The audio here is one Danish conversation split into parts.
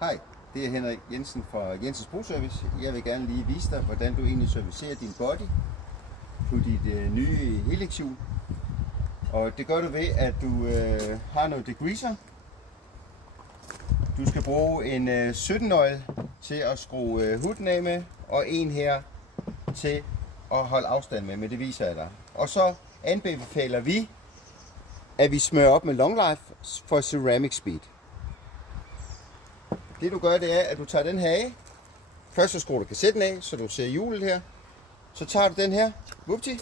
Hej, det er Henrik Jensen fra Jensens Broservice. Jeg vil gerne lige vise dig, hvordan du egentlig servicerer din body på dit nye helixhjul. Og det gør du ved, at du har noget degreaser. Du skal bruge en 17-nøgle til at skrue huden af med, og en her til at holde afstand med, men det viser jeg dig. Og så anbefaler vi, at vi smører op med Long Life for Ceramic Speed. Det du gør, det er, at du tager den her af. Først så skruer du kassetten af, så du ser hjulet her. Så tager du den her, vupti,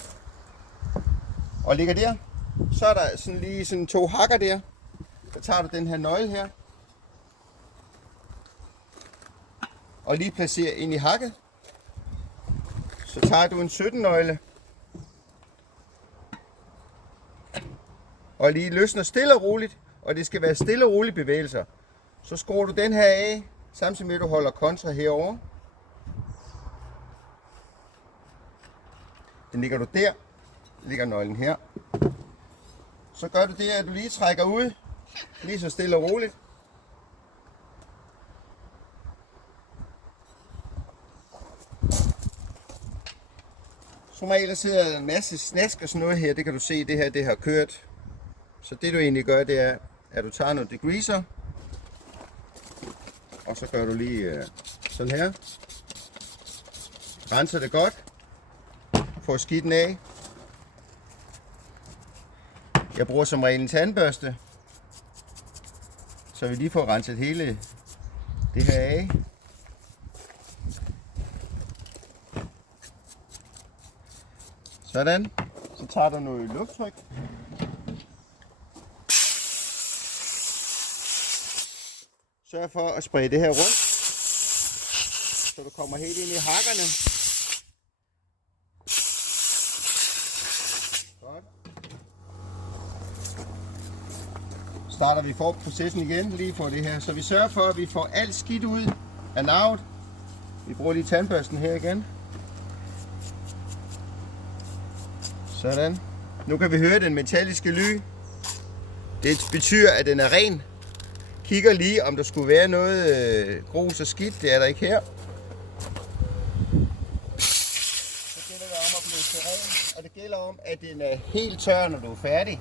og ligger der. Så er der sådan lige sådan 2 hakker der. Så tager du den her nøgle her, og lige placerer ind i hakket. Så tager du en 17-nøgle, og lige løsner stille og roligt, og det skal være stille og rolige bevægelser. Så skruer du den her af, samtidig med at du holder kontra herover. Den ligger du der, ligger nøglen her. Så gør du det, at du lige trækker ud, lige så stille og roligt. Som regel der sidder en masse snask og sådan noget her, det kan du se, det her det har kørt. Så det du egentlig gør, det er, at du tager noget degreaser, og så gør du lige sådan her. Renser det godt. Får skidten af. Jeg bruger som regel en tandbørste, så vi lige får renset hele det her af. Sådan. Så tager du noget lufttryk. Sørg for at sprede det her rundt, så du kommer helt ind i hakkerne. Godt. Starter vi for processen igen, lige for det her. Så vi sørger for, at vi får alt skidt ud af navet. Vi bruger lige tandbørsten her igen. Sådan. Nu kan vi høre den metalliske lyd. Det betyder, at den er ren. Kigger lige, om der skulle være noget grus og skidt. Det er der ikke her. Så gælder det om at blive ren, og det gælder om, at den er helt tør, når du er færdig.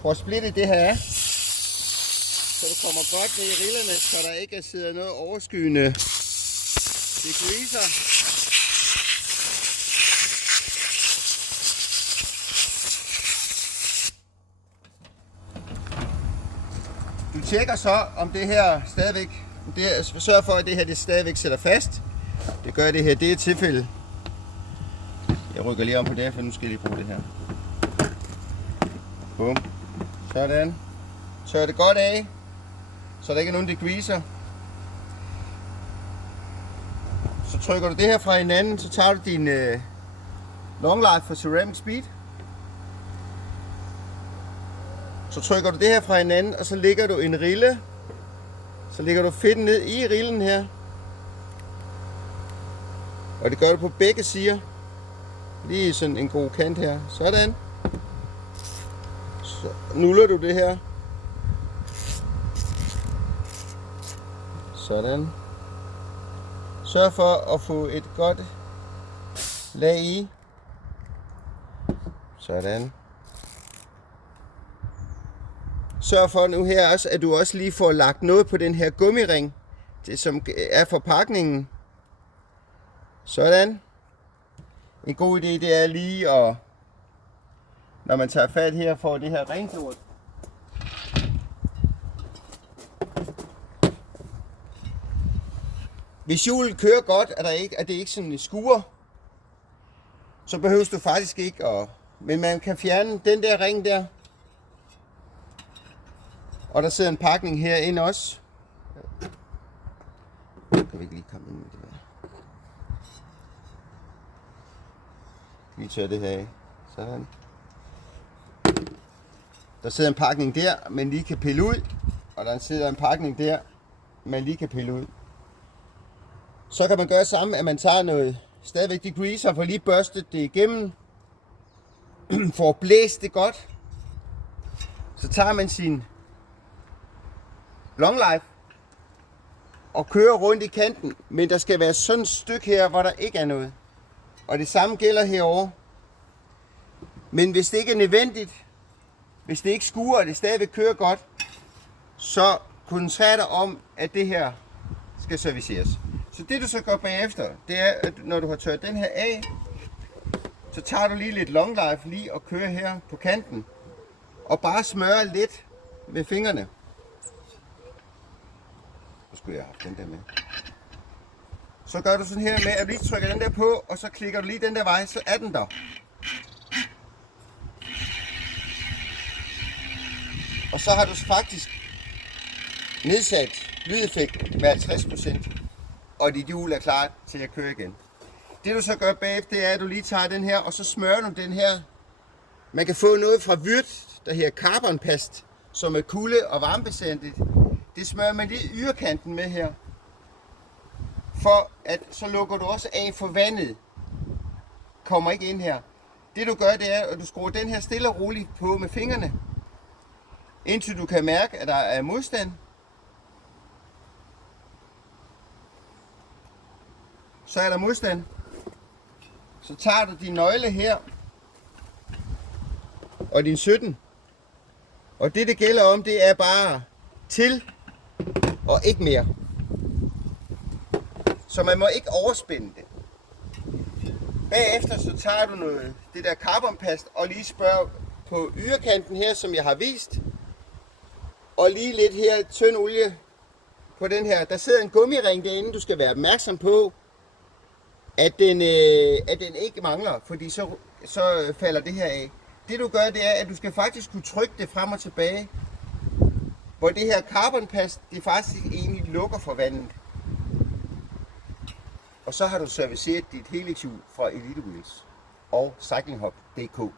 For at splitte det her af, så det kommer godt ned i rillerne, så der ikke sidder noget overskydende degreaser. Du tjekker så, om det her stadigvæk, sørg for, at det her det stadigvæk sætter fast. Det gør det her, det er et tilfælde. Jeg rykker lige om på det, for nu skal jeg lige bruge det her. Bum. Sådan. Tør det godt af, så der ikke er nogen degreaser. Så trykker du det her fra hinanden, så tager du din Long Life for Ceramic Speed. Så trykker du det her fra hinanden, og så lægger du en rille. Så lægger du fedten ned i rillen her. Og det gør du på begge sider. Lige sådan en god kant her. Sådan. Så nuller du det her. Sådan. Sørg for at få et godt lag i. Sådan. Sørg for nu her også, at du også lige får lagt noget på den her gummiring, det som er forpakningen. Sådan. En god idé det er lige at, når man tager fat her, får det her rengjort. Hvis hjulet kører godt, er det ikke sådan en skuer, så behøver du faktisk ikke at, men man kan fjerne den der ring der. Og der sidder en pakning herinde også. Kan vi ikke lige komme ind med det der. Vi tør det her af. Sådan. Der sidder en pakning der, man lige kan pille ud. Og der sidder en pakning der, man lige kan pille ud. Så kan man gøre sammen, at man tager noget stadigvæk degreaser, for lige børstet det igennem. For at blæse det godt. Så tager man sin long life og kører rundt i kanten, men der skal være sådan et stykke her, hvor der ikke er noget. Og det samme gælder herovre. Men hvis det ikke er nødvendigt, hvis det ikke skuer, og det stadigvæk kører godt, så koncentrer dig om, at det her skal serviceres. Så det du så gør bagefter, det er, at når du har tørret den her af, så tager du lige lidt long life lige og kører her på kanten. Og bare smøre lidt med fingrene. Så skulle jeg have haft den der med. Så gør du sådan her med, at du lige trykker den der på, og så klikker du lige den der vej, så er den der. Og så har du faktisk nedsat lydeffekt med 50%, og dit hjul er klar til at køre igen. Det du så gør bagefter, det er, at du lige tager den her, og så smører du den her. Man kan få noget fra Vyrt, der hedder Carbonpast, som er kulde- og varmebestandigt. Det smører man lige yderkanten med her. For at så lukker du også af for vandet. Kommer ikke ind her. Det du gør, det er, at du skruer den her stille og roligt på med fingrene. Indtil du kan mærke, at der er modstand. Så er der modstand. Så tager du din nøgle her. Og din 17. Og det gælder om, det er bare til og ikke mere. Så man må ikke overspænde det. Bagefter så tager du noget, det der carbonpast og lige spørger på yderkanten her, som jeg har vist. Og lige lidt her tynd olie på den her. Der sidder en gummiring derinde, du skal være opmærksom på, at den ikke mangler, fordi så falder det her af. Det du gør, det er, at du skal faktisk kunne trykke det frem og tilbage, hvor det her carbonpast, det faktisk egentlig lukker for vandet. Og så har du serviceret dit helixhjul fra Elite Wheels og cyclinghub.dk.